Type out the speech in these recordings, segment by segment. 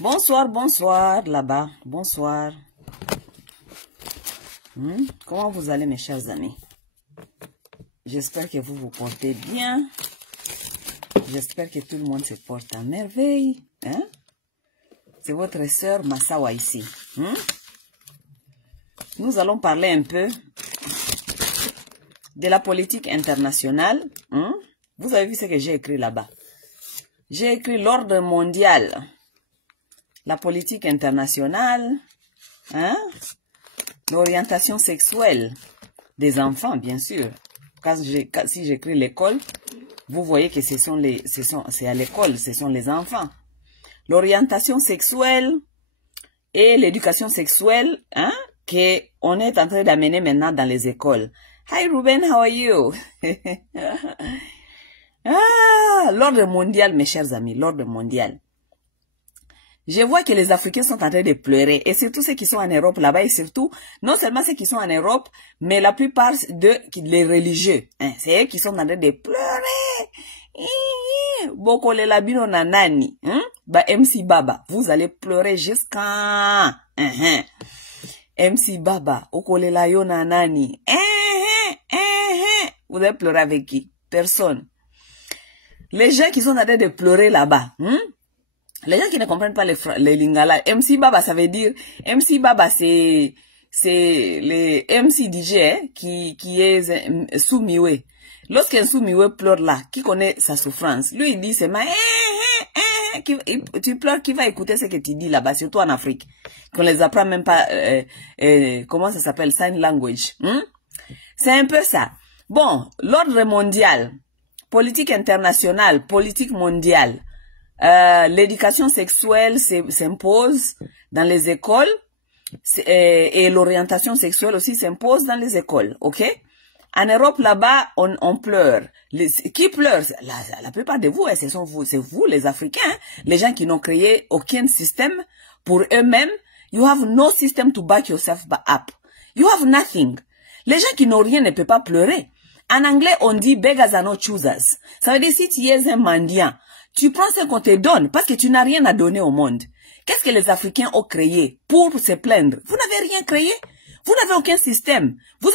Bonsoir, bonsoir, là-bas. Bonsoir. Comment vous allez, mes chers amis? J'espère que vous vous portez bien. J'espère que tout le monde se porte à merveille. Hein? C'est votre sœur Massawa ici. Nous allons parler un peu de la politique internationale. Vous avez vu ce que j'ai écrit là-bas. J'ai écrit l'ordre mondial. La politique internationale, l'orientation sexuelle des enfants, bien sûr. Si j'écris l'école, vous voyez que c'est à l'école, ce sont les enfants. L'orientation sexuelle et l'éducation sexuelle, qu'on est en train d'amener maintenant dans les écoles. Hi Ruben, how are you? L'ordre mondial, mes chers amis, l'ordre mondial. Je vois que les Africains sont en train de pleurer, et surtout ceux qui sont en Europe là-bas, et surtout, non seulement ceux qui sont en Europe, mais la plupart les religieux. C'est eux qui sont en train de pleurer. Boko le labino nanani. MC Baba, vous allez pleurer jusqu'à... MC Baba, okole la yo nanani. Vous allez pleurer avec qui? Personne. Les gens qui sont en train de pleurer là-bas, les gens qui ne comprennent pas les lingala, MC Baba, ça veut dire, MC Baba, c'est le MC DJ qui est Soumiwe. Lorsqu'un Soumiwe pleure là, qui connaît sa souffrance, lui il dit c'est ma tu pleures, qui va écouter ce que tu dis là-bas, surtout en Afrique, qu'on les apprend même pas, comment ça s'appelle, sign language. C'est un peu ça. Bon, l'ordre mondial, politique internationale, politique mondiale. L'éducation sexuelle s'impose dans les écoles et l'orientation sexuelle aussi s'impose dans les écoles, ok? En Europe, là-bas, on pleure. Qui pleure? La plupart de vous, c'est vous, les Africains, les gens qui n'ont créé aucun système pour eux-mêmes. You have no system to back yourself up. You have nothing. Les gens qui n'ont rien ne peuvent pas pleurer. En anglais, on dit beggars are not choosers. Ça veut dire si tu es un mendiant, tu prends ce qu'on te donne parce que tu n'as rien à donner au monde. Qu'est-ce que les Africains ont créé pour se plaindre? Vous n'avez rien créé. Vous n'avez aucun système. Vous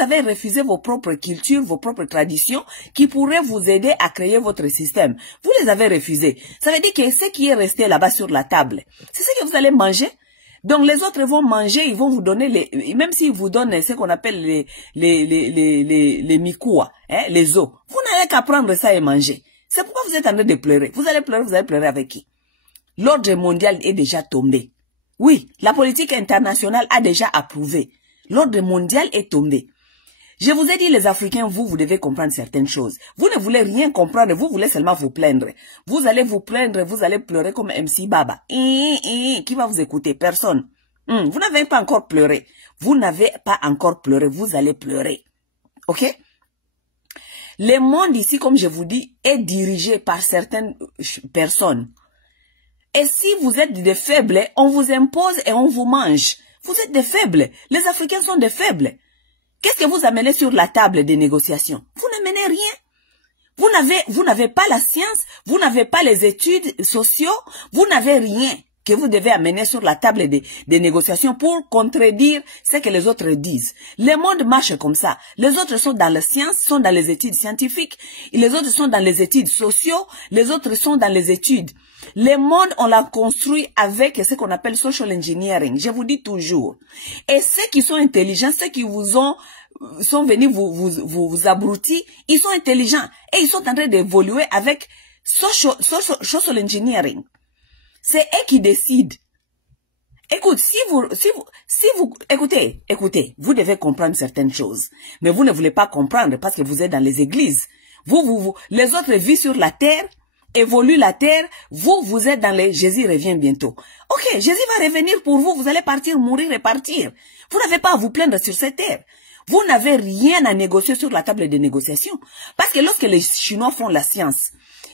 avez refusé vos propres cultures, vos propres traditions qui pourraient vous aider à créer votre système. Vous les avez refusés. Ça veut dire que ce qui est resté là-bas sur la table, c'est ce que vous allez manger. Donc les autres vont manger, ils vont vous donner même s'ils vous donnent ce qu'on appelle les mikoua, les os. Vous n'avez qu'à prendre ça et manger. C'est pourquoi vous êtes en train de pleurer. Vous allez pleurer avec qui? L'ordre mondial est déjà tombé. Oui, la politique internationale a déjà approuvé. L'ordre mondial est tombé. Je vous ai dit, les Africains, vous devez comprendre certaines choses. Vous ne voulez rien comprendre, vous voulez seulement vous plaindre. Vous allez vous plaindre, vous allez pleurer comme MC Baba. Qui va vous écouter? Personne. Vous n'avez pas encore pleuré. Vous n'avez pas encore pleuré, vous allez pleurer. Ok? Le monde ici, comme je vous dis, est dirigé par certaines personnes. Et si vous êtes des faibles, on vous impose et on vous mange. Vous êtes des faibles. Les Africains sont des faibles. Qu'est-ce que vous amenez sur la table des négociations? Vous n'amenez rien. Vous n'avez pas la science, vous n'avez pas les études sociaux, vous n'avez rien que vous devez amener sur la table des négociations pour contredire ce que les autres disent. Le monde marche comme ça. Les autres sont dans la science, sont dans les études scientifiques, les autres sont dans les études sociaux, les autres sont dans les études. Le monde, on l'a construit avec ce qu'on appelle social engineering. Je vous dis toujours. Et ceux qui sont intelligents, ceux qui sont venus vous abrutir, ils sont intelligents. Et ils sont en train d'évoluer avec social engineering. C'est eux qui décident. Écoute, écoutez, vous devez comprendre certaines choses. Mais vous ne voulez pas comprendre parce que vous êtes dans les églises. Les autres vivent sur la terre, évoluent la terre, vous êtes dans les... Jésus revient bientôt. Ok, Jésus va revenir pour vous, vous allez partir, mourir et partir. Vous n'avez pas à vous plaindre sur cette terre. Vous n'avez rien à négocier sur la table de négociation. Parce que lorsque les Chinois font la science,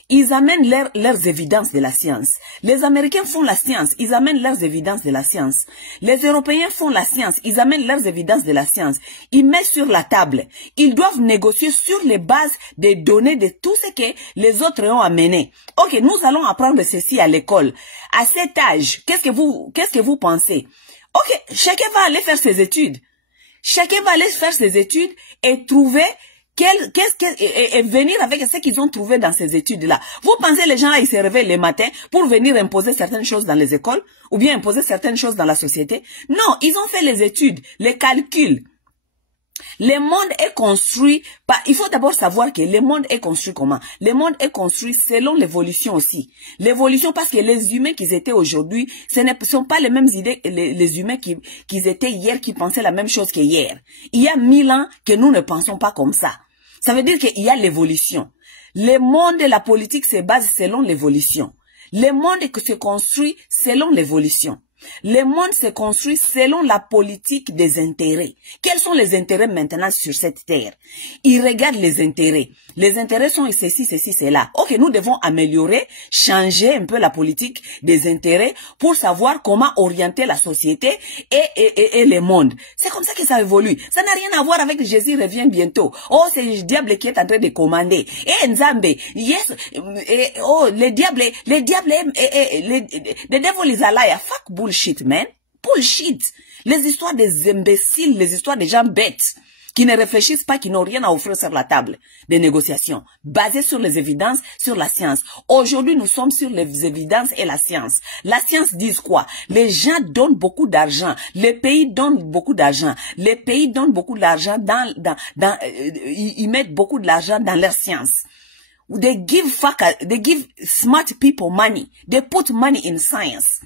ils amènent leurs évidences de la science. Les Américains font la science, ils amènent leurs évidences de la science. Les Européens font la science, ils amènent leurs évidences de la science. Ils mettent sur la table. Ils doivent négocier sur les bases des données de tout ce que les autres ont amené. Ok, nous allons apprendre ceci à l'école. À cet âge, qu'est-ce que vous pensez? Ok, chacun va aller faire ses études. Chacun va aller faire ses études et trouver et venir avec ce qu'ils ont trouvé dans ces études-là. Vous pensez les gens là, ils se réveillent le matin pour venir imposer certaines choses dans les écoles ou bien imposer certaines choses dans la société? Non, ils ont fait les études, les calculs. Le monde est construit par... Il faut d'abord savoir que le monde est construit comment? Le monde est construit selon l'évolution aussi. L'évolution parce que les humains qu'ils étaient aujourd'hui, ce ne sont pas les mêmes idées les humains qu'ils étaient hier, qui pensaient la même chose qu'hier. Il y a 1000 ans que nous ne pensons pas comme ça. Ça veut dire qu'il y a l'évolution. Le monde de la politique se base selon l'évolution. Le monde se construit selon l'évolution. Le monde se construit selon la politique des intérêts. Quels sont les intérêts maintenant sur cette terre? Ils regardent les intérêts. Les intérêts sont ceci, cela. Ok, nous devons améliorer, changer un peu la politique des intérêts pour savoir comment orienter la société et le monde. C'est comme ça que ça évolue. Ça n'a rien à voir avec Jésus revient bientôt. Oh, c'est le diable qui est en train de commander. Et Nzambe, yes, oh, le diable, the devil is a liar. Fuck bullshit, man. Bullshit. Les histoires des imbéciles, les histoires des gens bêtes qui ne réfléchissent pas, qui n'ont rien à offrir sur la table des négociations, basées sur les évidences, sur la science. Aujourd'hui, nous sommes sur les évidences et la science. La science dit quoi? Les gens donnent beaucoup d'argent. Les pays donnent beaucoup d'argent. Les pays donnent beaucoup d'argent ils mettent beaucoup d'argent dans leur science. They give smart people money. They put money in science.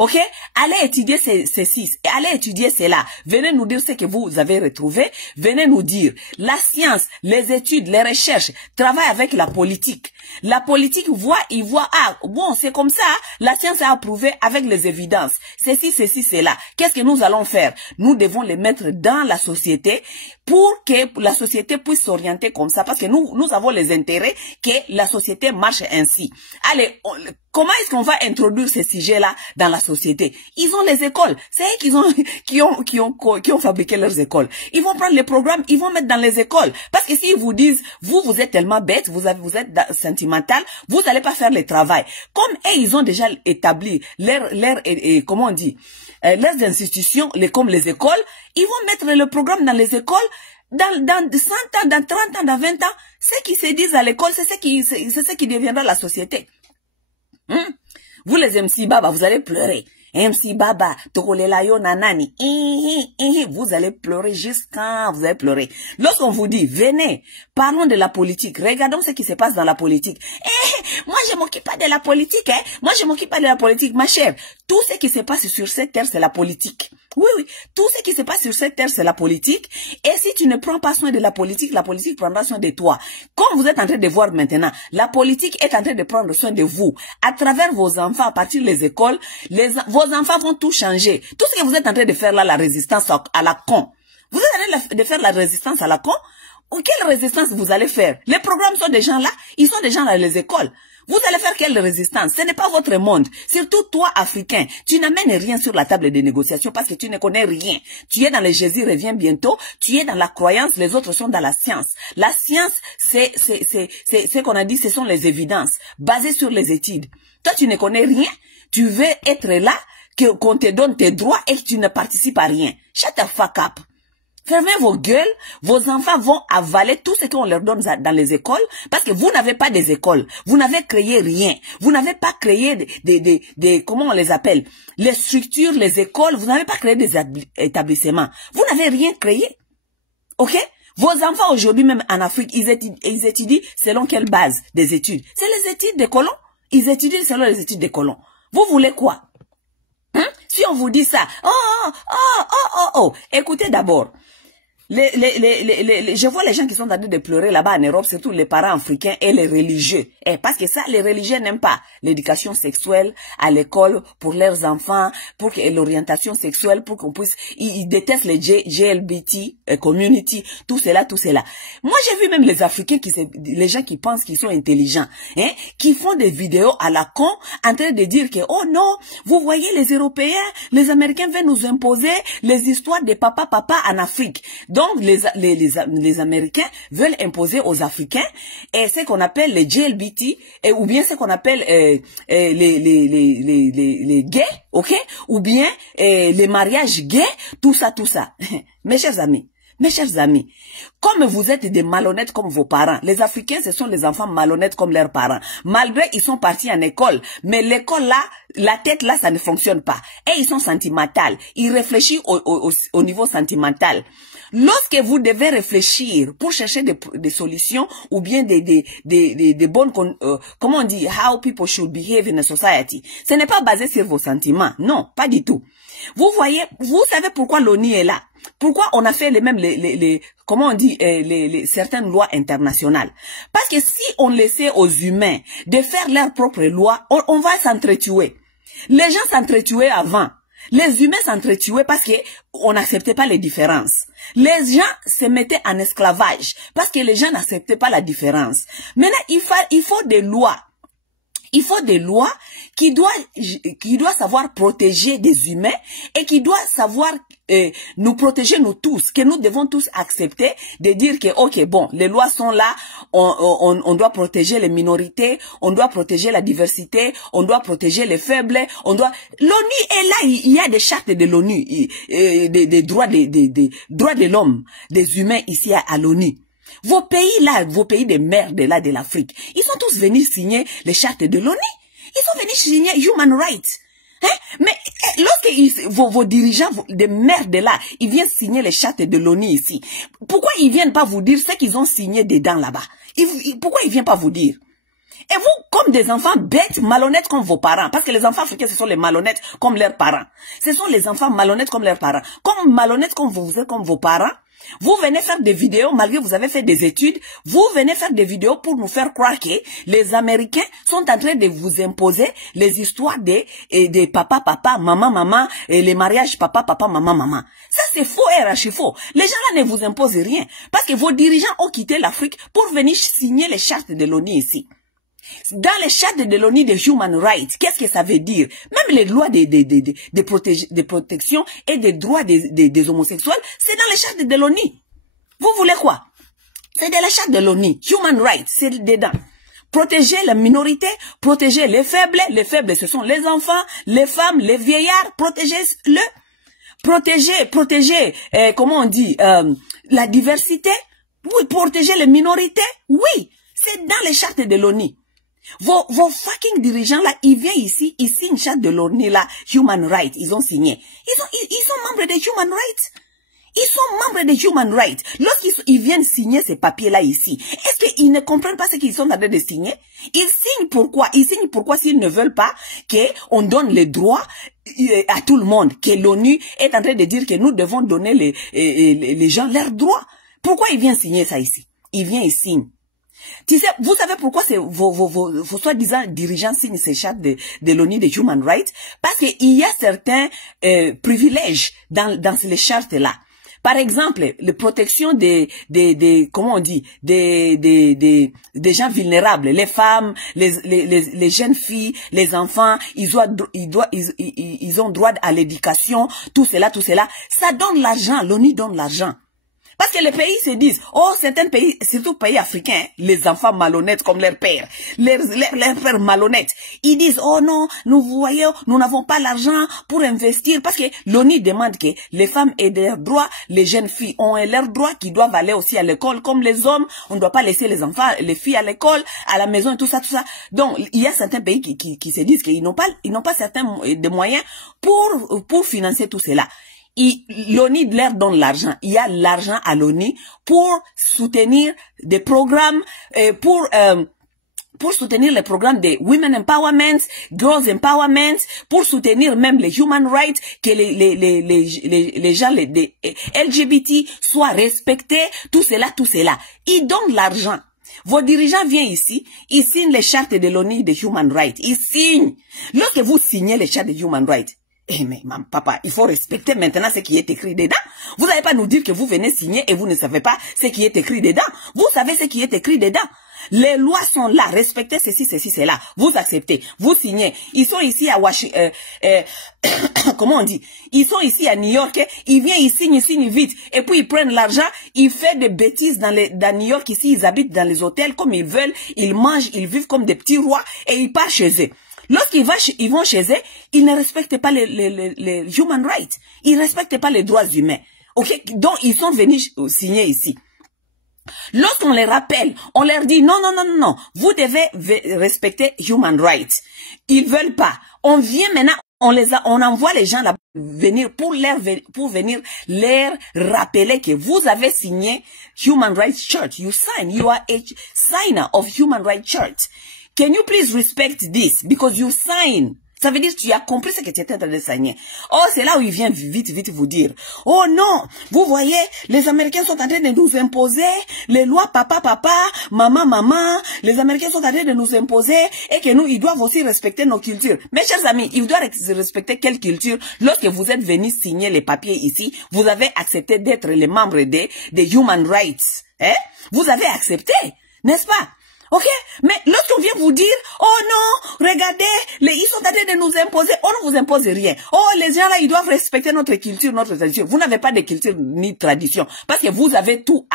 Ok? Allez étudier ceci, allez étudier cela. Venez nous dire ce que vous avez retrouvé. Venez nous dire. La science, les études, les recherches travaillent avec la politique. La politique il voit, ah, bon, c'est comme ça. La science a approuvé avec les évidences. Ceci, cela. Qu'est-ce que nous allons faire? Nous devons les mettre dans la société pour que la société puisse s'orienter comme ça. Parce que nous avons les intérêts que la société marche ainsi. Allez, comment est-ce qu'on va introduire ces sujets-là dans la société? Ils ont les écoles. C'est eux qui ont fabriqué leurs écoles. Ils vont prendre les programmes, ils vont mettre dans les écoles. Parce que s'ils vous disent, vous êtes tellement bête, vous êtes sentimental, vous n'allez pas faire le travail. Comme eux, ils ont déjà établi comment on dit, leurs institutions, comme les écoles, ils vont mettre le programme dans les écoles. Dans 100 ans, dans 30 ans, dans 20 ans, ce qui se disent à l'école, c'est ce qui deviendra la société. Vous les MC Baba, vous allez pleurer. MC Baba, Tokolelayo Nanani, vous allez pleurer jusqu'à vous allez pleurer. Lorsqu'on vous dit, venez, parlons de la politique, regardons ce qui se passe dans la politique. Moi je m'occupe pas de la politique, moi je m'occupe pas de la politique, ma chère. Tout ce qui se passe sur cette terre, c'est la politique. Oui, tout ce qui se passe sur cette terre, c'est la politique. Et si tu ne prends pas soin de la politique prendra soin de toi. Comme vous êtes en train de voir maintenant, la politique est en train de prendre soin de vous. À travers vos enfants, à partir des écoles, vos enfants vont tout changer. Tout ce que vous êtes en train de faire là, la résistance à la con. Vous êtes en train de faire la résistance à la con? Ou quelle résistance vous allez faire? Les programmes sont des gens là, ils sont des gens dans les écoles. Vous allez faire quelle résistance? Ce n'est pas votre monde. Surtout toi, Africain, tu n'amènes rien sur la table des négociations parce que tu ne connais rien. Tu es dans le Jésus revient bientôt, tu es dans la croyance, les autres sont dans la science. La science, c'est ce qu'on a dit, ce sont les évidences, basées sur les études. Toi, tu ne connais rien, tu veux être là, qu'on te donne tes droits et que tu ne participes à rien. Shut the fuck up. Fermez vos gueules, vos enfants vont avaler tout ce qu'on leur donne dans les écoles parce que vous n'avez pas des écoles. Vous n'avez créé rien. Vous n'avez pas créé comment on les appelle? Les structures, les écoles, vous n'avez pas créé des établissements. Vous n'avez rien créé. Ok? Vos enfants aujourd'hui, même en Afrique, ils étudient selon quelle base des études? C'est les études des colons. Ils étudient selon les études des colons. Vous voulez quoi? Si on vous dit ça, écoutez d'abord. Je vois les gens qui sont en train de pleurer là-bas en Europe, surtout les parents africains et les religieux. Et parce que ça, les religieux n'aiment pas l'éducation sexuelle à l'école pour leurs enfants, pour que l'orientation sexuelle, pour qu'on puisse, ils détestent les GLBT community, tout cela, tout cela. Moi, j'ai vu même les Africains les gens qui pensent qu'ils sont intelligents, hein, qui font des vidéos à la con, en train de dire que, oh non, vous voyez les Européens, les Américains veulent nous imposer les histoires des papa en Afrique. Donc, les Américains veulent imposer aux Africains et ce qu'on appelle les GLBT, ou bien ce qu'on appelle les gays, ok? Ou bien les mariages gays, tout ça, tout ça. Mes chers amis, comme vous êtes des malhonnêtes comme vos parents, les Africains, ce sont les enfants malhonnêtes comme leurs parents. Malgré ils sont partis en école, mais l'école là, la tête là, ça ne fonctionne pas. Et ils sont sentimentaux. Ils réfléchissent au niveau sentimental. Lorsque vous devez réfléchir pour chercher des solutions ou bien des bonnes, comment on dit, how people should behave in a society, ce n'est pas basé sur vos sentiments. Non, pas du tout. Vous voyez, vous savez pourquoi l'ONU est là. Pourquoi on a fait comment on dit, certaines lois internationales. Parce que si on laissait aux humains de faire leurs propres lois, on va s'entretuer. Les gens s'entretuaient avant. Les humains s'entretuaient parce que on n'acceptait pas les différences. Les gens se mettaient en esclavage parce que les gens n'acceptaient pas la différence. Maintenant, il faut des lois. Il faut des lois qui doivent savoir protéger des humains et qui doivent savoir nous protéger nous tous, que nous devons tous accepter de dire que ok bon, les lois sont là, on doit protéger les minorités, on doit protéger la diversité, on doit protéger les faibles, l'ONU est là, il y a des chartes de l'ONU, des droits de l'homme, des humains ici à l'ONU. Vos pays là, vos pays de merde là de l'Afrique, ils sont tous venus signer les chartes de l'ONU. Ils sont venus signer Human Rights. Hein? Mais lorsque vos dirigeants de merde là, ils viennent signer les chartes de l'ONU ici, pourquoi ils viennent pas vous dire ce qu'ils ont signé dedans là-bas? Pourquoi ils viennent pas vous dire? Et vous, comme des enfants bêtes, malhonnêtes comme vos parents, parce que les enfants africains, ce sont les malhonnêtes comme leurs parents. Ce sont les enfants malhonnêtes comme leurs parents. Comme malhonnêtes comme vous êtes comme vos parents, vous venez faire des vidéos, malgré que vous avez fait des études, vous venez faire des vidéos pour nous faire croire que les Américains sont en train de vous imposer les histoires des papa, maman, et les mariages papa, maman. Ça, c'est faux et archi faux. Les gens là ne vous imposent rien, parce que vos dirigeants ont quitté l'Afrique pour venir signer les chartes de l'ONU ici. Dans les chartes de l'ONU des Human Rights, qu'est-ce que ça veut dire? Même les lois de protection et des droits des homosexuels, c'est dans les chartes de l'ONU. Vous voulez quoi? C'est dans les chartes de l'ONU. Human Rights, c'est dedans. Protéger les minorités, protéger les faibles. Les faibles, ce sont les enfants, les femmes, les vieillards. Protégez-le. Protéger, comment on dit, la diversité. Oui, protéger les minorités. Oui, c'est dans les chartes de l'ONU. Vos fucking dirigeants là, ils viennent ici, ils signent une charte de l'ONU là, Human Rights, ils ont signé. Ils sont membres des Human Rights. Ils sont membres des Human Rights. Lorsqu'ils viennent signer ces papiers-là ici, est-ce qu'ils ne comprennent pas ce qu'ils sont en train de signer? Ils signent pourquoi? Ils signent pourquoi s'ils ne veulent pas qu'on donne les droits à tout le monde, que l'ONU est en train de dire que nous devons donner les gens leurs droits. Pourquoi ils viennent signer ça ici? Ils viennent et signent. Tu sais, vous savez pourquoi vos soi-disant dirigeants signent ces chartes de l'ONU des Human Rights? Parce qu'il y a certains privilèges dans les chartes-là. Par exemple, la protection comment on dit, des gens vulnérables, les femmes, les jeunes filles, les enfants, ils ont droit à l'éducation, tout cela. Ça donne l'argent, l'ONU donne l'argent. Parce que les pays se disent, oh, certains pays, surtout pays africains, les enfants malhonnêtes comme leurs pères, leurs pères malhonnêtes, ils disent, oh non, nous voyons, nous n'avons pas l'argent pour investir, parce que l'ONU demande que les femmes aient leurs droits, les jeunes filles ont leurs droits qui doivent aller aussi à l'école, comme les hommes, on ne doit pas laisser les enfants, les filles à l'école, à la maison et tout ça. Donc, il y a certains pays qui se disent qu'ils n'ont pas certains des moyens pour financer tout cela. L'ONU leur donne l'argent. Il y a l'argent à l'ONU pour soutenir des programmes, pour pour soutenir les programmes de Women Empowerment, Girls Empowerment, pour soutenir même les Human Rights, que les gens, les LGBT soient respectés, tout cela. Ils donnent l'argent. Vos dirigeants viennent ici, ils signent les chartes de l'ONU de Human Rights. Ils signent. Lorsque vous signez les chartes de Human Rights, mais papa, il faut respecter maintenant ce qui est écrit dedans. Vous n'allez pas nous dire que vous venez signer et vous ne savez pas ce qui est écrit dedans. Vous savez ce qui est écrit dedans. Les lois sont là, respectez ceci, cela. Vous acceptez, vous signez. Ils sont ici à Washington, comment on dit? Ils sont ici à New York, ils viennent, ils signent vite. Et puis ils prennent l'argent, ils font des bêtises dans New York, ici ils habitent dans les hôtels comme ils veulent, ils mangent, ils vivent comme des petits rois et ils partent chez eux. Lorsqu'ils vont chez eux, ils ne respectent pas les human rights. Ils ne respectent pas les droits humains. Ok? Donc, ils sont venus signer ici. Lorsqu'on les rappelle, on leur dit non, vous devez respecter human rights. Ils veulent pas. On vient maintenant, on envoie les gens là venir pour venir leur rappeler que vous avez signé Human Rights Church. You are a signer of Human Rights Church. Can you please respect this? Because you sign. Ça veut dire que tu as compris ce que tu étais en train de signer. Oh, c'est là où il vient vite vous dire. Oh non, vous voyez, les Américains sont en train de nous imposer les lois papa, maman. Les Américains sont en train de nous imposer et que nous, ils doivent aussi respecter nos cultures. Mes chers amis, ils doivent respecter quelle culture? Lorsque vous êtes venus signer les papiers ici, vous avez accepté d'être les membres des Human Rights. Hein? Vous avez accepté, n'est-ce pas? Ok? Mais lorsqu'on vient vous dire, oh non, regardez, ils sont en train de nous imposer, on ne vous impose rien. Oh, les gens là, ils doivent respecter notre culture, notre tradition. Vous n'avez pas de culture ni tradition. Parce que vous avez tout,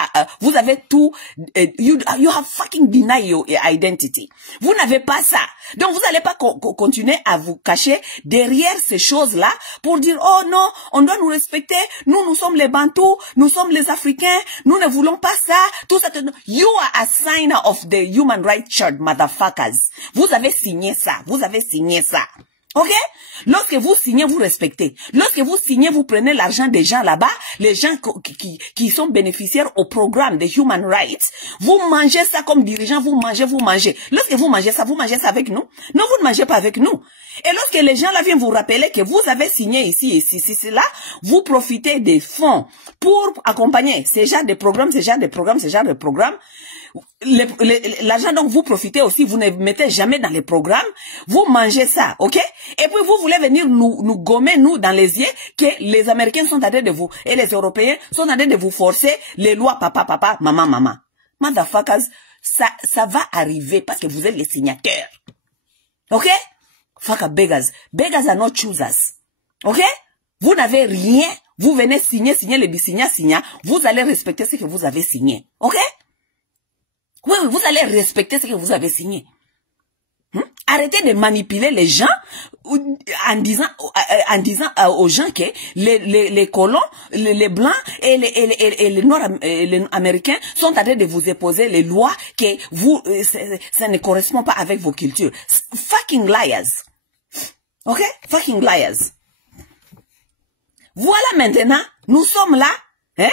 you have fucking denied your identity. Vous n'avez pas ça. Donc vous n'allez pas continuer à vous cacher derrière ces choses-là pour dire, oh non, on doit nous respecter, nous sommes les Bantous, nous sommes les Africains, nous ne voulons pas ça, tout ça. You are a signer of the Human Rights Church, motherfuckers. Vous avez signé ça, Ok? Lorsque vous signez, vous respectez. Lorsque vous signez, vous prenez l'argent des gens là-bas, les gens qui sont bénéficiaires au programme des Human Rights. Vous mangez ça comme dirigeant, vous mangez. Lorsque vous mangez ça avec nous. Non, vous ne mangez pas avec nous. Et lorsque les gens là viennent vous rappeler que vous avez signé ici, là, vous profitez des fonds pour accompagner ces genres de programmes, l'argent dont vous profitez aussi, vous ne mettez jamais dans les programmes, vous mangez ça, ok? Et puis vous voulez venir nous gommer, nous, dans les yeux, que les Américains sont en train de vous, et les Européens sont en train de vous forcer les lois papa, maman. Motherfuckers, ça va arriver parce que vous êtes les signataires. Ok? Fuck beggars. Beggars are not choosers. Ok? Vous n'avez rien, vous venez signer les bisigna, vous allez respecter ce que vous avez signé. Ok? Oui, vous allez respecter ce que vous avez signé. Arrêtez de manipuler les gens en disant aux gens que les colons, les blancs et les nord-américains sont en train de vous imposer les lois que ça ne correspond pas avec vos cultures. Fucking liars. Ok? Fucking liars. Voilà maintenant, nous sommes là, hein?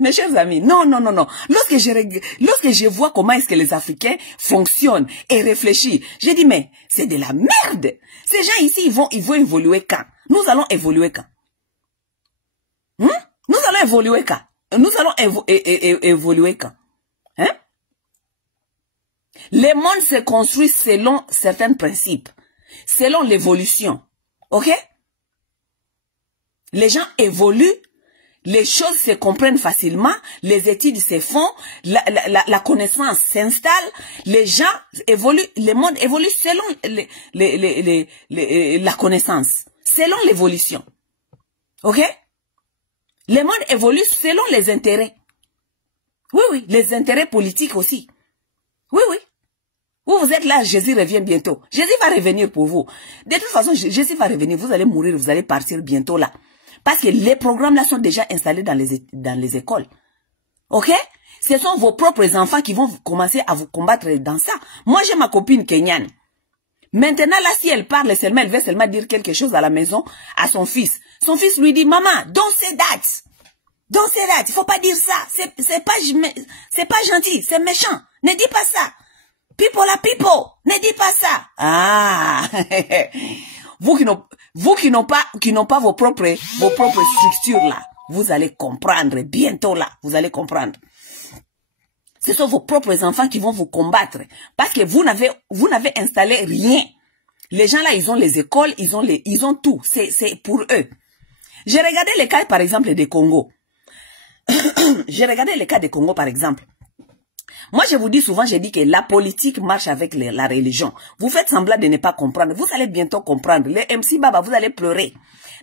Mes chers amis, non. Lorsque je vois comment est-ce que les Africains fonctionnent et réfléchissent, je dis, mais c'est de la merde. Ces gens ici, ils vont évoluer quand? Nous allons évoluer quand? Nous allons évoluer quand? Évoluer quand? Hein? Le monde se construit selon certains principes, selon l'évolution. Ok? Les gens évoluent. Les choses se comprennent facilement, les études se font, la connaissance s'installe, les gens évoluent, le monde évolue selon la connaissance, selon l'évolution. Ok? Le monde évolue selon les intérêts. Oui, les intérêts politiques aussi. Oui. Vous êtes là, Jésus revient bientôt. Jésus va revenir pour vous. De toute façon, Jésus va revenir, vous allez mourir, vous allez partir bientôt là. Parce que les programmes là sont déjà installés dans les écoles. Ok? Ce sont vos propres enfants qui vont commencer à vous combattre dans ça. Moi, j'ai ma copine kenyane. Maintenant, là, si elle parle seulement, elle veut seulement dire quelque chose à la maison à son fils. Son fils lui dit, maman, don't say that. Don't say that. Il faut pas dire ça. C'est pas gentil. C'est méchant. Ne dis pas ça. People are people. Ne dis pas ça. Ah. Vous qui n'ont pas vos propres structures là, vous allez comprendre bientôt là. Vous allez comprendre. Ce sont vos propres enfants qui vont vous combattre. Parce que vous n'avez installé rien. Les gens là, ils ont les écoles, ils ont tout. C'est pour eux. J'ai regardé les cas, par exemple, des Congo. J'ai regardé les cas des Congo, par exemple. Moi, je vous dis souvent, j'ai dit que la politique marche avec la religion. Vous faites semblant de ne pas comprendre. Vous allez bientôt comprendre. Les MC Baba, vous allez pleurer.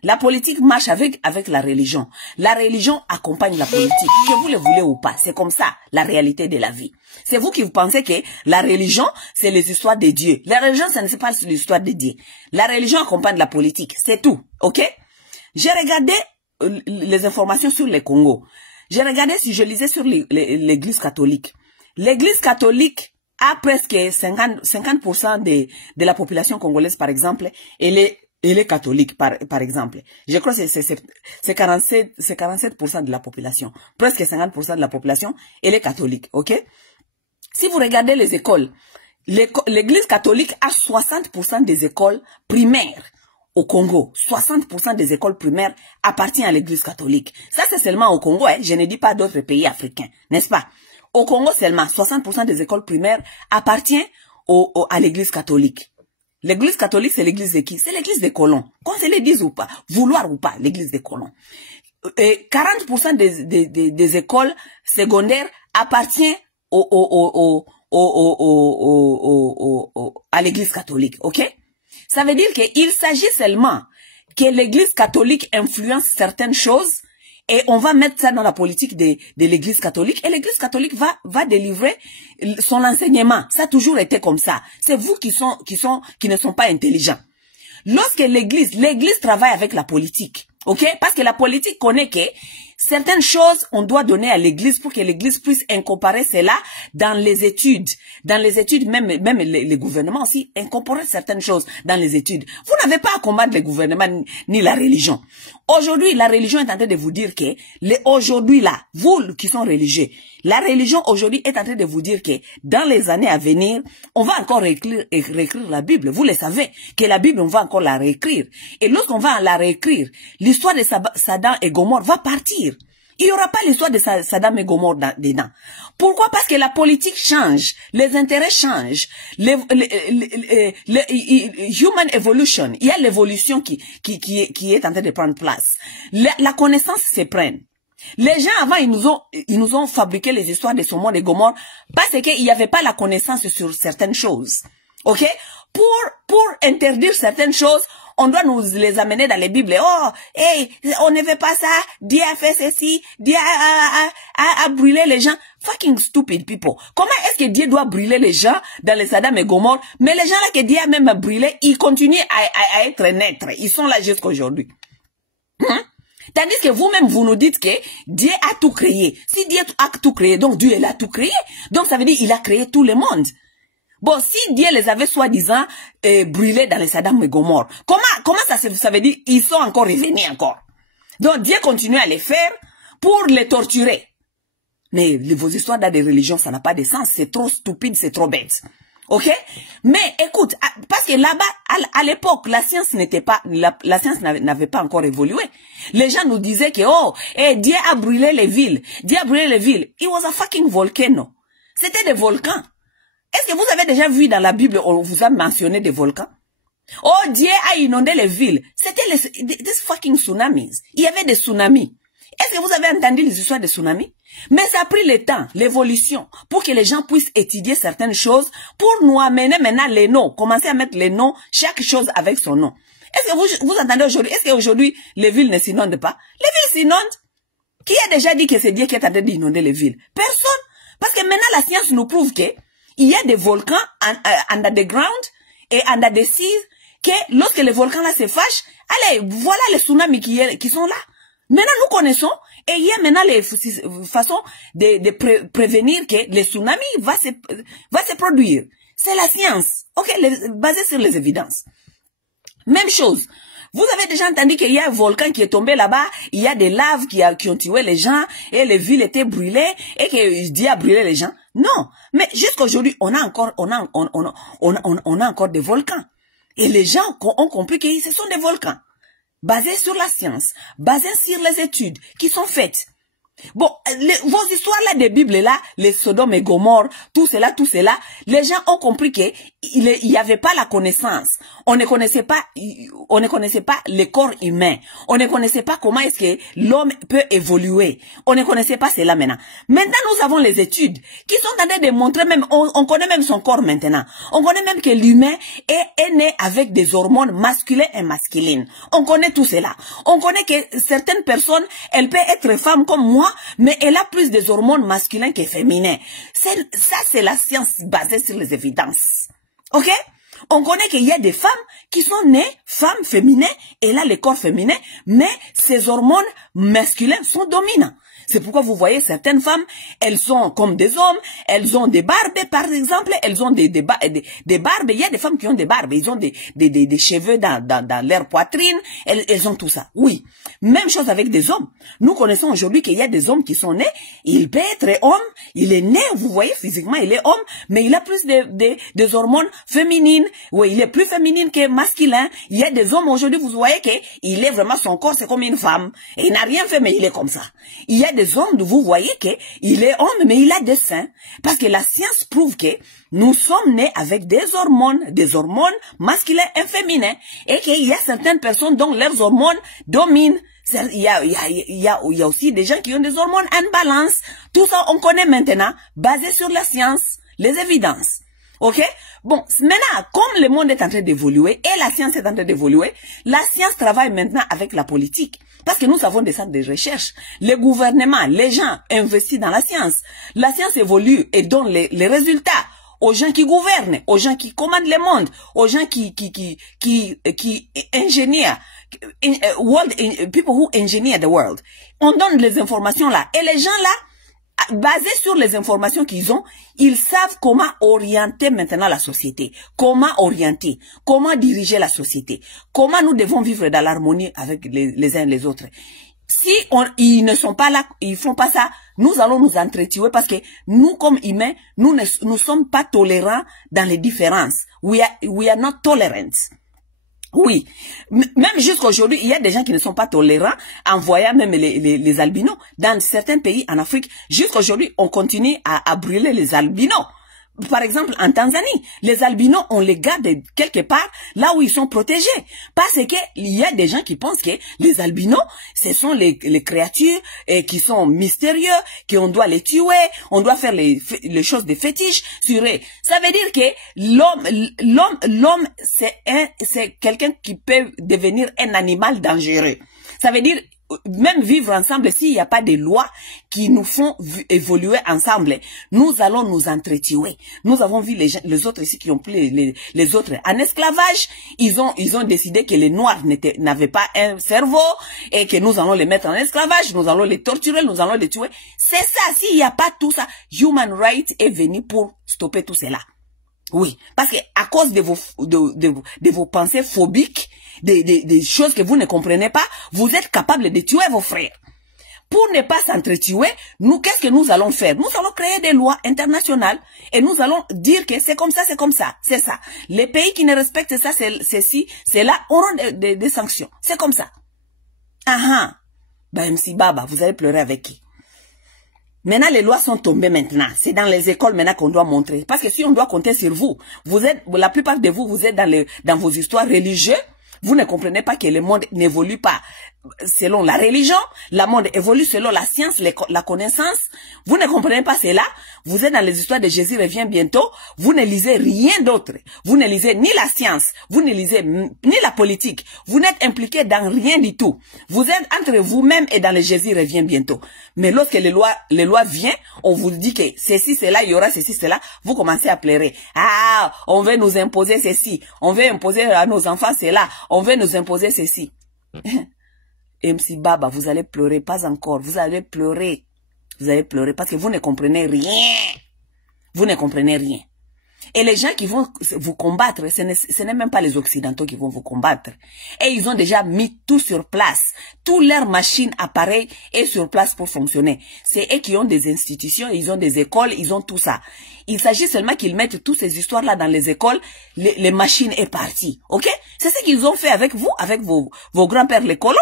La politique marche avec la religion. La religion accompagne la politique. Que vous le voulez ou pas. C'est comme ça, la réalité de la vie. C'est vous qui vous pensez que la religion, c'est les histoires de Dieu. La religion, ce n'est pas l'histoire de Dieu. La religion accompagne la politique. C'est tout. OK? J'ai regardé les informations sur le Congo. J'ai regardé si je lisais sur l'église catholique. L'église catholique a presque 50% de la population congolaise, par exemple, elle est catholique, par exemple. Je crois que c'est 47% de la population. Presque 50% de la population, elle est catholique, ok? Si vous regardez les écoles, l'église catholique a 60% des écoles primaires au Congo. 60% des écoles primaires appartiennent à l'église catholique. Ça, c'est seulement au Congo, hein? Je ne dis pas d'autres pays africains, n'est-ce pas? Au Congo seulement, 60% des écoles primaires appartiennent à l'église catholique. L'église catholique, c'est l'église de qui? C'est l'église des colons. Qu'on se le dise ou pas, vouloir ou pas, l'église des colons. Et 40% des écoles secondaires appartiennent à l'église catholique, ok? Ça veut dire qu'il s'agit seulement que l'église catholique influence certaines choses et on va mettre ça dans la politique de l'église catholique et l'église catholique va délivrer son enseignement. Ça a toujours été comme ça. C'est vous qui ne sont pas intelligents. Lorsque l'église travaille avec la politique, ok? Parce que la politique connaît que certaines choses, on doit donner à l'église pour que l'église puisse incorporer cela dans les études. Dans les études, même les gouvernements aussi incorporer certaines choses dans les études. Vous n'avez pas à combattre le gouvernement ni la religion. Aujourd'hui, la religion est en train de vous dire que, aujourd'hui là, vous qui sont religieux, la religion aujourd'hui est en train de vous dire que dans les années à venir, on va encore réécrire la Bible. Vous le savez, que la Bible, on va encore la réécrire. Et lorsqu'on va la réécrire, l'histoire de Sodome et Gomorrhe va partir. Il n'y aura pas l'histoire de Sodome et Gomorrhe dedans. Pourquoi? Parce que la politique change, les intérêts changent, human evolution, il y a l'évolution qui est en train de prendre place. La connaissance se prenne. Les gens avant, ils nous ont fabriqué les histoires de Sodome et Gomorrhe parce qu'il n'y avait pas la connaissance sur certaines choses. Ok? Pour interdire certaines choses, on doit nous les amener dans les Bibles. Oh, hey, on ne veut pas ça. Dieu a fait ceci. Dieu a brûlé les gens. Fucking stupid people. Comment est-ce que Dieu doit brûler les gens dans les Sodome et Gomorrhe? Mais les gens là que Dieu a même brûlé, ils continuent à être naître. Ils sont là jusqu'à aujourd'hui. Tandis que vous-même, vous nous dites que Dieu a tout créé. Si Dieu a tout créé, donc Dieu il a tout créé. Donc ça veut dire qu'il a créé tout le monde. Bon, si Dieu les avait soi-disant brûlés dans les Sodome et Gomorrhe, comment ça veut dire ils sont encore revenus encore? Donc Dieu continue à les faire pour les torturer. Mais vos histoires dans des religions, ça n'a pas de sens. C'est trop stupide, c'est trop bête. Ok? Mais écoute, parce que là-bas, à l'époque, la science n'était pas, la science n'avait pas encore évolué. Les gens nous disaient que, oh, Dieu a brûlé les villes. Dieu a brûlé les villes. It was a fucking volcano. C'était des volcans. Est-ce que vous avez déjà vu dans la Bible, on vous a mentionné des volcans? Oh, Dieu a inondé les villes. C'était des fucking tsunamis. Il y avait des tsunamis. Est-ce que vous avez entendu les histoires des tsunamis? Mais ça a pris le temps, l'évolution, pour que les gens puissent étudier certaines choses, pour nous amener maintenant les noms, commencer à mettre les noms, chaque chose avec son nom. Est-ce que vous entendez aujourd'hui, est-ce qu'aujourd'hui, les villes ne s'inondent pas? Les villes s'inondent. Qui a déjà dit que c'est Dieu qui est en train d'inonder les villes? Personne. Parce que maintenant, la science nous prouve que il y a des volcans under the ground et under the sea, que lorsque les volcans là se fâchent, allez, voilà les tsunamis qui sont là. Maintenant, nous connaissons, et il y a maintenant les façons de prévenir que les tsunamis va se produire. C'est la science, ok, basée sur les évidences. Même chose. Vous avez déjà entendu qu'il y a un volcan qui est tombé là-bas, il y a des laves qui ont tué les gens, et les villes étaient brûlées, et que Dieu a brûlé les gens. Non. Mais jusqu'aujourd'hui, on a encore des volcans. Et les gens ont compris que ce sont des volcans. Basés sur la science, basés sur les études qui sont faites. Bon, vos histoires-là des Bibles-là, les Sodome et Gomorre, tout cela, les gens ont compris que il y avait pas la connaissance. On ne connaissait pas le corps humain. On ne connaissait pas comment est-ce que l'homme peut évoluer. On ne connaissait pas cela maintenant. Maintenant, nous avons les études qui sont en train de montrer même, on connaît même son corps maintenant. On connaît même que l'humain est né avec des hormones masculines et masculines. On connaît tout cela. On connaît que certaines personnes, elles peuvent être femmes comme moi, mais elle a plus des hormones masculines que féminines. Ça, c'est la science basée sur les évidences. Ok? On connaît qu'il y a des femmes qui sont nées femmes féminines, et là, le corps féminin, mais ces hormones masculines sont dominants. C'est pourquoi vous voyez certaines femmes, elles sont comme des hommes, elles ont des barbes, par exemple, elles ont des barbes. Il y a des femmes qui ont des barbes, ils ont des cheveux dans leur poitrine, elles ont tout ça. Oui. Même chose avec des hommes. Nous connaissons aujourd'hui qu'il y a des hommes qui sont nés, il peut être homme, il est né, vous voyez, physiquement, il est homme, mais il a plus des hormones féminines. Oui, il est plus féminine que masculin. Il y a des hommes aujourd'hui, vous voyez qu'il est vraiment, son corps, c'est comme une femme. Et il n'a rien fait, mais il est comme ça. Il y a des hommes, vous voyez qu'il est homme, mais il a des seins. Parce que la science prouve que nous sommes nés avec des hormones masculines et féminines. Et qu'il y a certaines personnes dont leurs hormones dominent. Il y a aussi des gens qui ont des hormones en balance. Tout ça, on connaît maintenant, basé sur la science, les évidences. Ok? Bon, maintenant, comme le monde est en train d'évoluer et la science est en train d'évoluer, la science travaille maintenant avec la politique. Parce que nous avons des centres de recherche. Les gouvernements, les gens investissent dans la science. La science évolue et donne les résultats aux gens qui gouvernent, aux gens qui commandent le monde, aux gens qui ingénient, people who engineer the world. On donne les informations là. Et les gens là, basés sur les informations qu'ils ont, ils savent comment orienter maintenant la société. Comment orienter, comment diriger la société. Comment nous devons vivre dans l'harmonie avec les uns et les autres. Si ils ne sont pas là, ils font pas ça, nous allons nous entretuer parce que nous, comme humains, nous ne sommes pas tolérants dans les différences. We are not tolerant. Oui, même jusqu'aujourd'hui, il y a des gens qui ne sont pas tolérants en voyant même les albinos. Dans certains pays en Afrique, jusqu'aujourd'hui, on continue à brûler les albinos. Par exemple, en Tanzanie, les albinos, on les garde quelque part là où ils sont protégés. Parce que il y a des gens qui pensent que les albinos, ce sont les créatures qui sont mystérieux, qu'on doit les tuer, on doit faire les choses de fétiches sur eux. Ça veut dire que l'homme, c'est quelqu'un qui peut devenir un animal dangereux. Ça veut dire même vivre ensemble, s'il n'y a pas de lois qui nous font évoluer ensemble, nous allons nous entretuer. Nous avons vu les autres ici qui ont pris les autres en esclavage. Ils ont décidé que les Noirs n'avaient pas un cerveau et que nous allons les mettre en esclavage, nous allons les torturer, nous allons les tuer. C'est ça, s'il n'y a pas tout ça, Human Rights est venu pour stopper tout cela. Oui, parce que à cause de vos pensées phobiques, des choses que vous ne comprenez pas, vous êtes capable de tuer vos frères. Pour ne pas s'entretuer, nous, qu'est-ce que nous allons faire? Nous allons créer des lois internationales et nous allons dire que c'est comme ça, c'est ça. Les pays qui ne respectent ça, c'est ci, c'est là, auront des sanctions. C'est comme ça. Ah, ben, MC Baba, vous allez pleurer avec qui? Maintenant, les lois sont tombées maintenant. C'est dans les écoles maintenant qu'on doit montrer. Parce que si on doit compter sur vous, la plupart de vous êtes dans vos histoires religieuses. Vous ne comprenez pas que le monde n'évolue pas selon la religion, le monde évolue selon la science, la connaissance. Vous ne comprenez pas cela. Vous êtes dans les histoires de Jésus revient bientôt. Vous ne lisez rien d'autre. Vous ne lisez ni la science, vous ne lisez ni la politique. Vous n'êtes impliqué dans rien du tout. Vous êtes entre vous-même et dans le Jésus revient bientôt. Mais lorsque les lois viennent, on vous dit que ceci, cela, il y aura ceci, cela, vous commencez à pleurer. Ah, on veut nous imposer ceci. On veut imposer à nos enfants cela. On veut nous imposer ceci. MC Baba, vous allez pleurer, pas encore. Vous allez pleurer. Vous allez pleurer parce que vous ne comprenez rien. Vous ne comprenez rien. Et les gens qui vont vous combattre, ce n'est même pas les Occidentaux qui vont vous combattre. Et ils ont déjà mis tout sur place. Toutes leurs machines, appareils est sur place pour fonctionner. C'est eux qui ont des institutions, ils ont des écoles, ils ont tout ça. Il s'agit seulement qu'ils mettent toutes ces histoires-là dans les écoles, les machines est partie. Ok? C'est ce qu'ils ont fait avec vous, avec vos grands-pères les colons.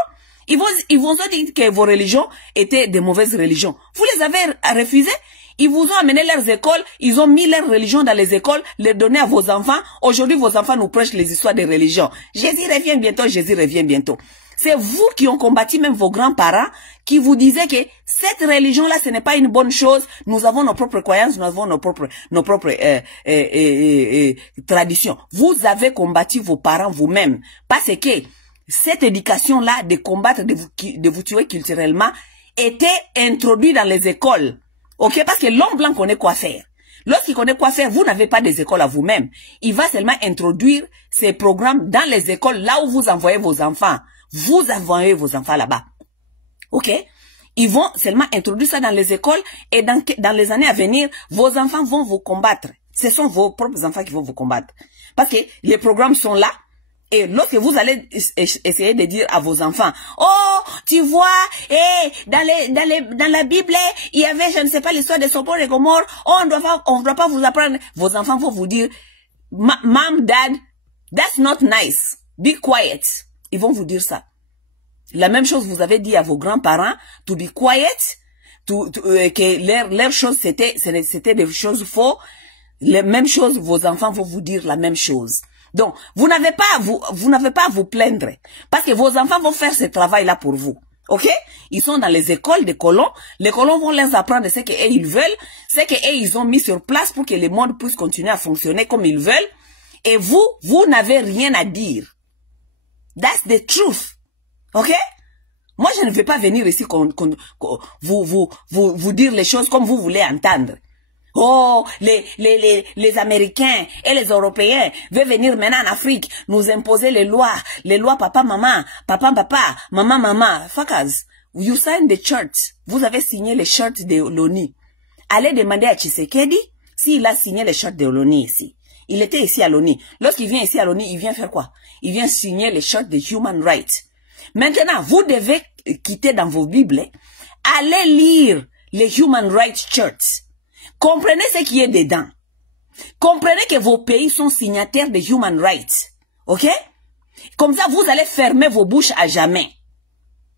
Ils vous ont dit que vos religions étaient des mauvaises religions. Vous les avez refusées. Ils vous ont amené leurs écoles, ils ont mis leur religion dans les écoles, les donner à vos enfants. Aujourd'hui, vos enfants nous prêchent les histoires des religions. Jésus revient bientôt, Jésus revient bientôt. C'est vous qui ont combattu même vos grands-parents qui vous disaient que cette religion-là, ce n'est pas une bonne chose. Nous avons nos propres croyances, nous avons nos propres traditions. Vous avez combattu vos parents vous-même parce que cette éducation-là de combattre, de vous tuer culturellement était introduite dans les écoles. Ok, parce que l'homme blanc connaît quoi faire. Lorsqu'il connaît quoi faire, vous n'avez pas des écoles à vous-même. Il va seulement introduire ces programmes dans les écoles, là où vous envoyez vos enfants. Vous envoyez vos enfants là-bas. Ok? Ils vont seulement introduire ça dans les écoles et dans les années à venir, vos enfants vont vous combattre. Ce sont vos propres enfants qui vont vous combattre. Parce que les programmes sont là. Et lorsque vous allez essayer de dire à vos enfants, oh, tu vois, dans la Bible, il y avait, je ne sais pas, l'histoire de Sodome et Gomorrhe, oh, on ne doit pas vous apprendre. Vos enfants vont vous dire, Mom, Dad, that's not nice. Be quiet. Ils vont vous dire ça. La même chose vous avez dit à vos grands-parents, to be quiet, que leurs choses c'était des choses faux. Les mêmes choses, vos enfants vont vous dire la même chose. Donc, vous n'avez pas à vous plaindre. Parce que vos enfants vont faire ce travail-là pour vous. Ok? Ils sont dans les écoles des colons. Les colons vont leur apprendre ce qu'eux ils veulent. Ce qu'eux ils ont mis sur place pour que le monde puisse continuer à fonctionner comme ils veulent. Et vous n'avez rien à dire. That's the truth. Ok? Moi, je ne vais pas venir ici vous dire les choses comme vous voulez entendre. Oh, les Américains et les Européens veulent venir maintenant en Afrique, nous imposer les lois papa, maman, maman, maman. Fuckers, you signed the chart. Vous avez signé les chartes de l'ONU. Allez demander à Tshisekedi s'il a signé les chartes de l'ONU ici. Il était ici à l'ONU. Lorsqu'il vient ici à l'ONU, il vient faire quoi? Il vient signer les chartes de Human Rights. Maintenant, vous devez quitter dans vos Bibles, allez lire les Human Rights Charts. Comprenez ce qui est dedans. Comprenez que vos pays sont signataires des Human Rights. Ok? Comme ça, vous allez fermer vos bouches à jamais.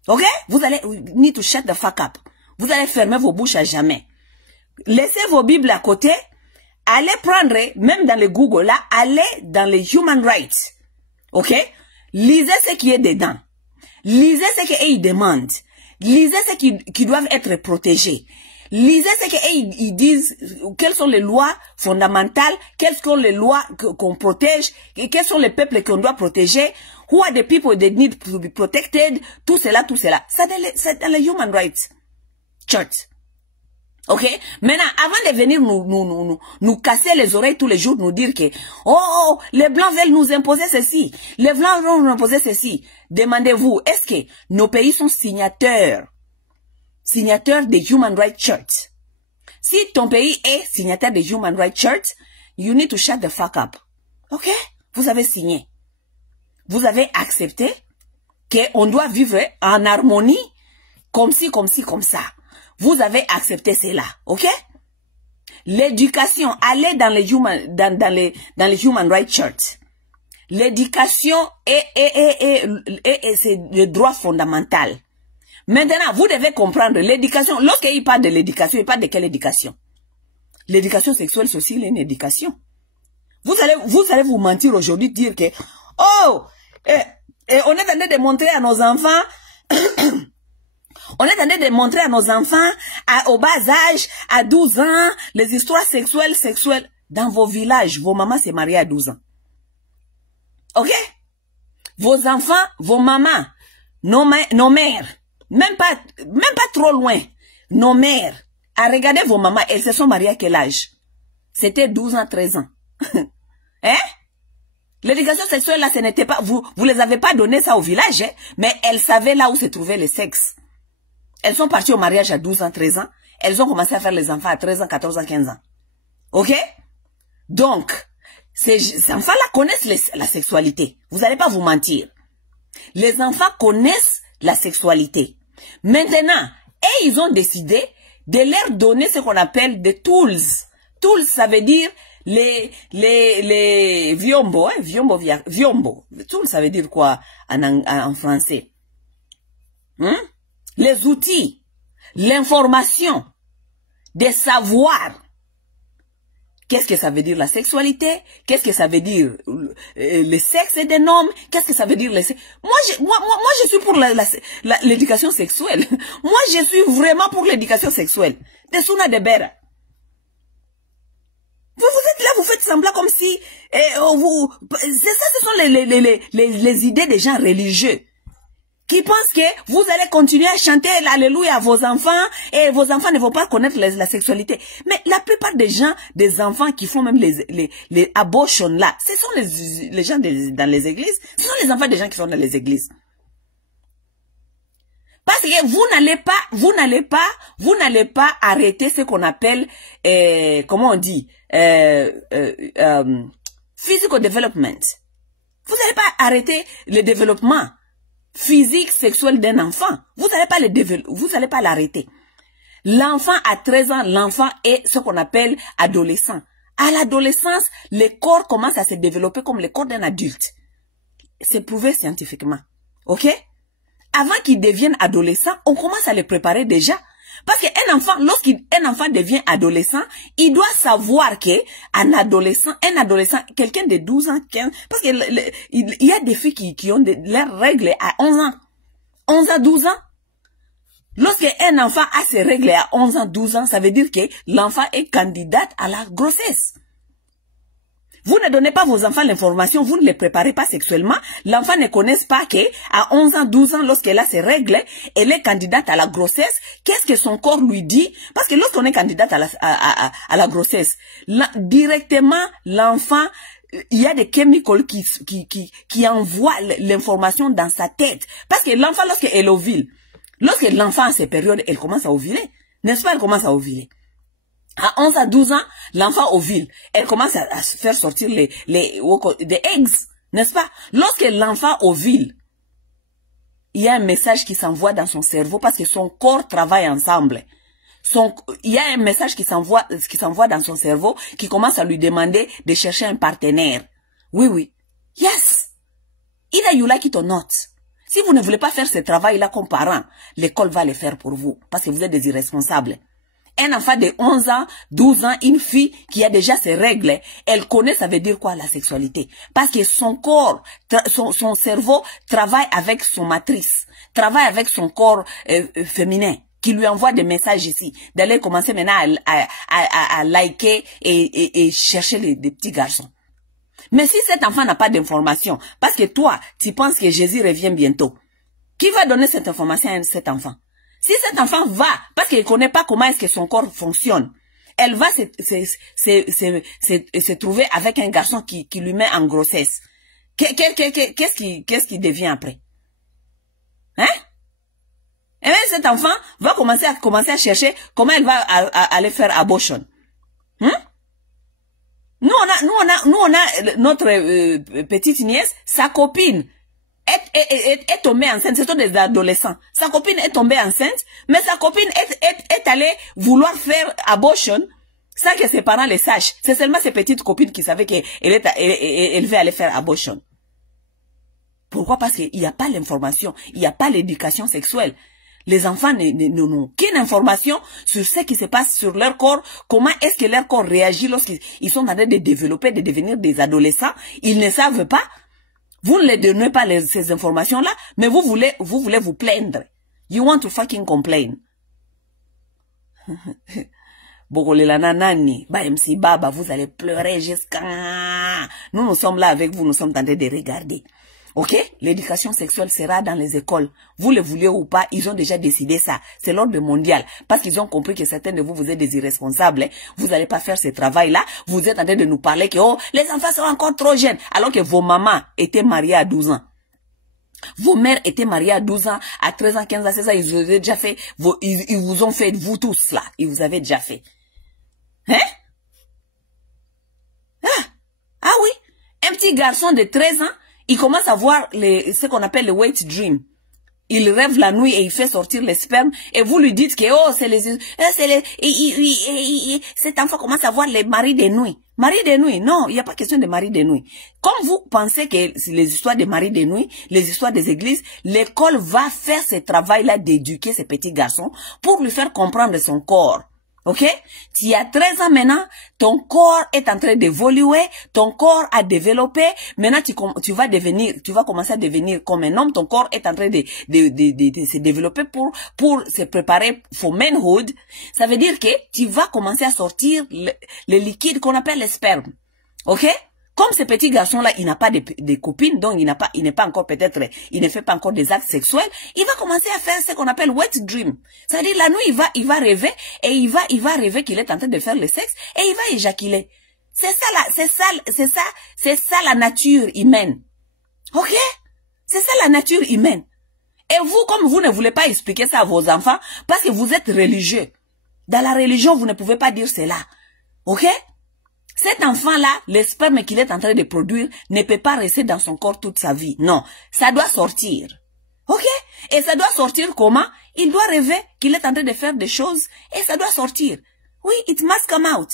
Ok? Vous allez, need to shut the fuck up. Vous allez fermer vos bouches à jamais. Laissez vos Bibles à côté. Allez prendre, même dans le Google, là, allez dans les Human Rights. Ok? Lisez ce qui est dedans. Lisez ce qu'ils demandent. Lisez ce qui doivent être protégés. Lisez ce qu'ils disent, quelles sont les lois fondamentales, quelles sont les lois qu'on protège, quels sont les peuples qu'on doit protéger, who are the people that need to be protected, tout cela. C'est dans les Human Rights Church. Ok? Maintenant, avant de venir nous casser les oreilles tous les jours, nous dire que, oh, les Blancs veulent nous imposer ceci, les Blancs veulent nous imposer ceci, demandez-vous, est-ce que nos pays sont signataires des Human Rights Church? Si ton pays est signataire des Human Rights Church, you need to shut the fuck up. Ok? Vous avez signé. Vous avez accepté qu'on doit vivre en harmonie, comme ci, comme ça. Vous avez accepté cela. Ok? L'éducation, allez dans les Human Rights Church. L'éducation c'est le droit fondamental. Maintenant, vous devez comprendre l'éducation. Lorsqu'il parle de l'éducation, il parle de quelle éducation? L'éducation sexuelle, c'est aussi une éducation. Vous allez vous mentir aujourd'hui, dire que, oh, on est en train de montrer à nos enfants, on est en train de montrer à nos enfants, au bas âge, à 12 ans, les histoires sexuelles. Dans vos villages, vos mamans s'est mariées à 12 ans. Ok? Vos enfants, vos mamans, nos mères, même pas trop loin, nos mères, à regarder vos mamans, elles se sont mariées à quel âge? C'était 12 ans, 13 ans. Hein? L'éducation sexuelle, là, ce n'était pas, vous les avez pas donné ça au village, hein, mais elles savaient là où se trouvait le sexe. Elles sont parties au mariage à 12 ans, 13 ans. Elles ont commencé à faire les enfants à 13 ans, 14 ans, 15 ans. Ok? Donc, ces enfants-là connaissent la sexualité. Vous n'allez pas vous mentir. Les enfants connaissent la sexualité. Maintenant, ils ont décidé de leur donner ce qu'on appelle des tools. Tools, ça veut dire les viombo, hein, viombo. Tools, ça veut dire quoi en français? Les outils, l'information, des savoirs. Qu'est-ce que ça veut dire la sexualité? Qu'est-ce que ça veut dire le sexe d'un homme? Qu'est-ce que ça veut dire le sexe? Moi, je suis pour l'éducation sexuelle. Moi, je suis vraiment pour l'éducation sexuelle. De Suna de Bera. Vous êtes là, vous faites semblant comme si... ce sont les idées des gens religieux qui pensent que vous allez continuer à chanter l'alléluia à vos enfants et vos enfants ne vont pas connaître la sexualité. Mais la plupart des gens, des enfants qui font même les abortions là, ce sont les gens dans les églises, ce sont les enfants des gens qui sont dans les églises. Parce que vous n'allez pas arrêter ce qu'on appelle, comment on dit, physical development. Vous n'allez pas arrêter le développement physique, sexuel d'un enfant. Vous n'allez pas l'arrêter. L'enfant à 13 ans, l'enfant est ce qu'on appelle adolescent. À l'adolescence, le corps commence à se développer comme le corps d'un adulte. C'est prouvé scientifiquement. Ok? Avant qu'il devienne adolescent, on commence à le préparer déjà. Parce qu'un enfant, lorsqu'un enfant devient adolescent, il doit savoir qu'un adolescent, quelqu'un de 12 ans, 15, parce qu'il y a des filles qui ont leurs règles à 11 ans. 11 ans, 12 ans. Lorsqu'un enfant a ses règles à 11 ans, 12 ans, ça veut dire que l'enfant est candidate à la grossesse. Vous ne donnez pas vos enfants l'information, vous ne les préparez pas sexuellement. L'enfant ne connaît pas qu'à 11 ans, 12 ans, lorsqu'elle a ses règles, elle est candidate à la grossesse. Qu'est-ce que son corps lui dit? Parce que lorsqu'on est candidate à la grossesse, directement, l'enfant, il y a des chemicals qui envoient l'information dans sa tête. Parce que l'enfant, lorsqu'elle ovule, lorsque l'enfant a ses périodes, elle commence à ovuler. N'est-ce pas, elle commence à ovuler. À 11 à 12 ans, l'enfant ovule. Elle commence à faire sortir des eggs, n'est-ce pas? Lorsque l'enfant ovule, il y a un message qui s'envoie dans son cerveau parce que son corps travaille ensemble. Il y a un message qui s'envoie dans son cerveau qui commence à lui demander de chercher un partenaire. Oui, oui. Yes. Either you like it or not. Si vous ne voulez pas faire ce travail-là comme parent, l'école va le faire pour vous parce que vous êtes des irresponsables. Un enfant de 11 ans, 12 ans, une fille qui a déjà ses règles, elle connaît ça veut dire quoi la sexualité. Parce que son corps, son cerveau travaille avec son matrice, travaille avec son corps féminin, qui lui envoie des messages ici. D'aller commencer maintenant à liker et chercher des petits garçons. Mais si cet enfant n'a pas d'information, parce que toi, tu penses que Jésus revient bientôt, qui va donner cette information à cet enfant? Si cet enfant va, parce qu'il ne connaît pas comment est-ce que son corps fonctionne, elle va se trouver avec un garçon qui lui met en grossesse. Qu'est-ce qui devient après? Hein? Et bien cet enfant va commencer à chercher comment elle va aller faire abortion. Nous on a notre petite nièce, sa copine est tombée enceinte, ce sont des adolescents. Sa copine est tombée enceinte, mais sa copine est allée vouloir faire abortion sans que ses parents le sachent. C'est seulement ses petites copines qui savaient qu'elle veut aller faire abortion. Pourquoi? Parce qu'il n'y a pas l'information, il n'y a pas l'éducation sexuelle. Les enfants n'ont aucune information sur ce qui se passe sur leur corps, comment est-ce que leur corps réagit lorsqu'ils sont en train de développer, de devenir des adolescents. Ils ne savent pas. Vous ne les donnez pas ces informations-là, mais vous voulez vous plaindre. You want to fucking complain. Bogolela nani, ba MC Baba, vous allez pleurer jusqu'à... Nous sommes là avec vous, nous sommes en train de regarder. Ok? L'éducation sexuelle sera dans les écoles. Vous le voulez ou pas, ils ont déjà décidé ça. C'est l'ordre mondial. Parce qu'ils ont compris que certains de vous êtes des irresponsables. Hein. Vous n'allez pas faire ce travail-là. Vous êtes en train de nous parler que oh, les enfants sont encore trop jeunes. Alors que vos mamans étaient mariées à 12 ans. Vos mères étaient mariées à 12 ans, à 13 ans, 15 ans, 16 ans. Ils vous avaient déjà fait. Ils vous ont fait, vous tous là. Ils vous avaient déjà fait. Hein? Hein? Ah oui, un petit garçon de 13 ans, il commence à voir ce qu'on appelle le wet dream. Il rêve la nuit et il fait sortir les spermes et vous lui dites que oh cet enfant commence à voir les maris de nuit. Mari de nuit, non, il n'y a pas question de mari de nuit. Comme vous pensez que les histoires de mari de nuit, les histoires des églises, l'école va faire ce travail-là d'éduquer ces petits garçons pour lui faire comprendre son corps. Ok? Tu as 13 ans maintenant, ton corps est en train d'évoluer, ton corps a développé, maintenant tu vas commencer à devenir comme un homme, ton corps est en train de se développer pour se préparer for manhood. Ça veut dire que tu vas commencer à sortir le liquide qu'on appelle le sperme. Ok? Comme ce petit garçon-là, il n'a pas de copine, donc il n'est pas encore peut-être, il ne fait pas encore des actes sexuels, il va commencer à faire ce qu'on appelle wet dream. C'est-à-dire, la nuit, il va rêver, et il va rêver qu'il est en train de faire le sexe, et il va éjaculer. C'est ça la nature humaine. Ok? C'est ça la nature humaine. Et vous, comme vous ne voulez pas expliquer ça à vos enfants, parce que vous êtes religieux. Dans la religion, vous ne pouvez pas dire cela. Ok? Cet enfant-là, le sperme qu'il est en train de produire ne peut pas rester dans son corps toute sa vie. Non, ça doit sortir. Ok? Et ça doit sortir comment? Il doit rêver qu'il est en train de faire des choses et ça doit sortir. Oui, it must come out.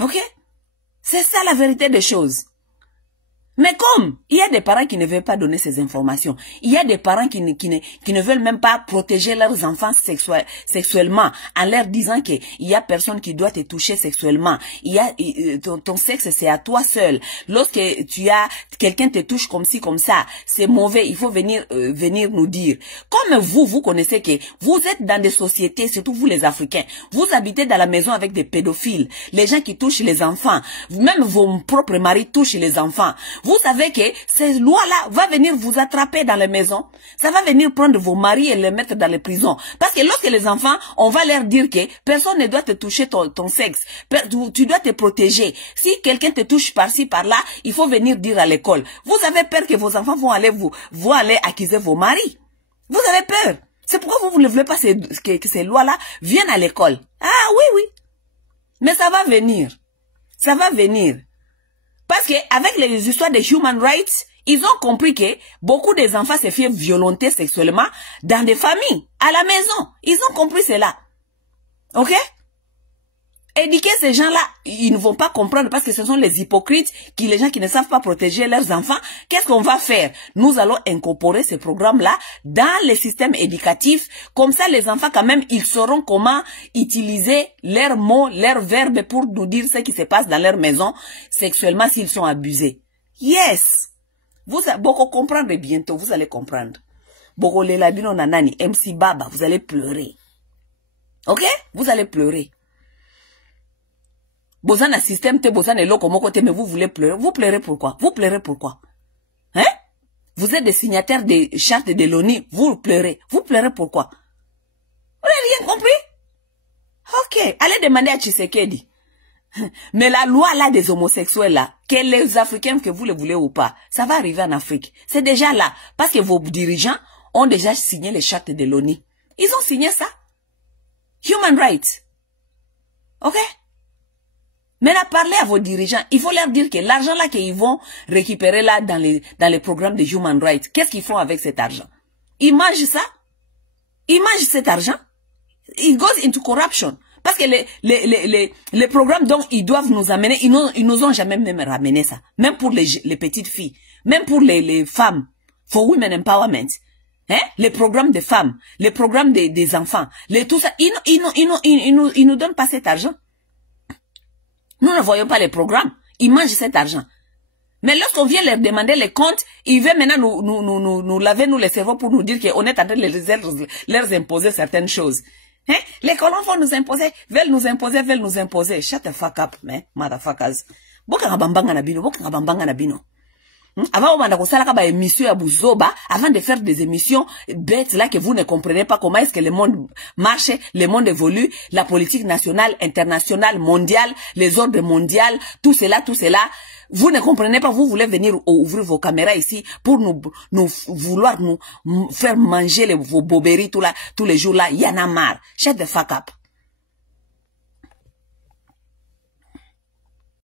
Ok? C'est ça la vérité des choses. Mais comme il y a des parents qui ne veulent pas donner ces informations, il y a des parents qui ne veulent même pas protéger leurs enfants sexuellement en leur disant qu'il y a personne qui doit te toucher sexuellement. Il y a ton sexe, c'est à toi seul. Lorsque quelqu'un te touche comme ci, comme ça, c'est mauvais. Il faut venir nous dire. Comme vous connaissez que vous êtes dans des sociétés, surtout vous les Africains, vous habitez dans la maison avec des pédophiles, les gens qui touchent les enfants, même vos propres maris touchent les enfants. Vous savez que ces lois-là vont venir vous attraper dans les maisons. Ça va venir prendre vos maris et les mettre dans les prisons. Parce que lorsque les enfants, on va leur dire que personne ne doit te toucher ton sexe. Tu dois te protéger. Si quelqu'un te touche par-ci, par-là, il faut venir dire à l'école. Vous avez peur que vos enfants vont aller accuser vos maris. Vous avez peur. C'est pourquoi vous ne voulez pas que ces lois-là viennent à l'école. Ah oui. Mais ça va venir. Ça va venir. Parce que avec les histoires de human rights, ils ont compris que beaucoup des enfants se font violenter sexuellement dans des familles, à la maison. Ils ont compris cela. Ok? Éduquer ces gens-là, ils ne vont pas comprendre parce que ce sont les hypocrites, les gens qui ne savent pas protéger leurs enfants. Qu'est-ce qu'on va faire? Nous allons incorporer ce programme-là dans les systèmes éducatifs. Comme ça, les enfants, quand même, ils sauront comment utiliser leurs mots, leurs verbes pour nous dire ce qui se passe dans leur maison sexuellement s'ils sont abusés. Yes! Vous allez beaucoup comprendre bientôt, vous allez comprendre. Boko Lelabino Nanani, MC Baba, vous allez pleurer. Ok? Vous allez pleurer. Bozana système te bozana loko moko te, mais vous voulez pleurer. Vous pleurez pourquoi? Vous pleurez pourquoi? Hein? Vous êtes des signataires des chartes de l'ONU. Vous pleurez. Vous pleurez pourquoi? Vous n'avez rien compris? Ok. Allez demander à Tshisekedi. Mais la loi là des homosexuels là, que les Africains que vous le voulez ou pas, ça va arriver en Afrique. C'est déjà là. Parce que vos dirigeants ont déjà signé les chartes de l'ONU. Ils ont signé ça. Human rights. Ok? Maintenant, parlez à vos dirigeants. Il faut leur dire que l'argent là qu'ils vont récupérer là dans les programmes de human rights, qu'est-ce qu'ils font avec cet argent? Ils mangent ça? Ils mangent cet argent? It goes into corruption. Parce que les programmes dont ils doivent nous amener, ils nous ont jamais même ramené ça. Même pour les petites filles. Même pour les femmes. For women empowerment. Hein? Les programmes de femmes. Les programmes des enfants. Tout ça. Ils nous donnent pas cet argent. Nous ne voyons pas les programmes. Ils mangent cet argent. Mais lorsqu'on vient leur demander les comptes, ils veulent maintenant nous laver nous les cerveaux pour nous dire qu'on est en train de leur imposer certaines choses. Hein? Les colons vont nous imposer, veulent nous imposer. Shut the fuck up, man, motherfuckers. Boka ngabambanga na bino. Avant de faire des émissions bêtes là que vous ne comprenez pas comment est-ce que le monde marche, le monde évolue, la politique nationale, internationale, mondiale, les ordres mondiaux, tout cela, vous ne comprenez pas, vous voulez venir ouvrir vos caméras ici pour vouloir nous faire manger vos boberies tous les jours là, y en a marre. Shut the fuck up.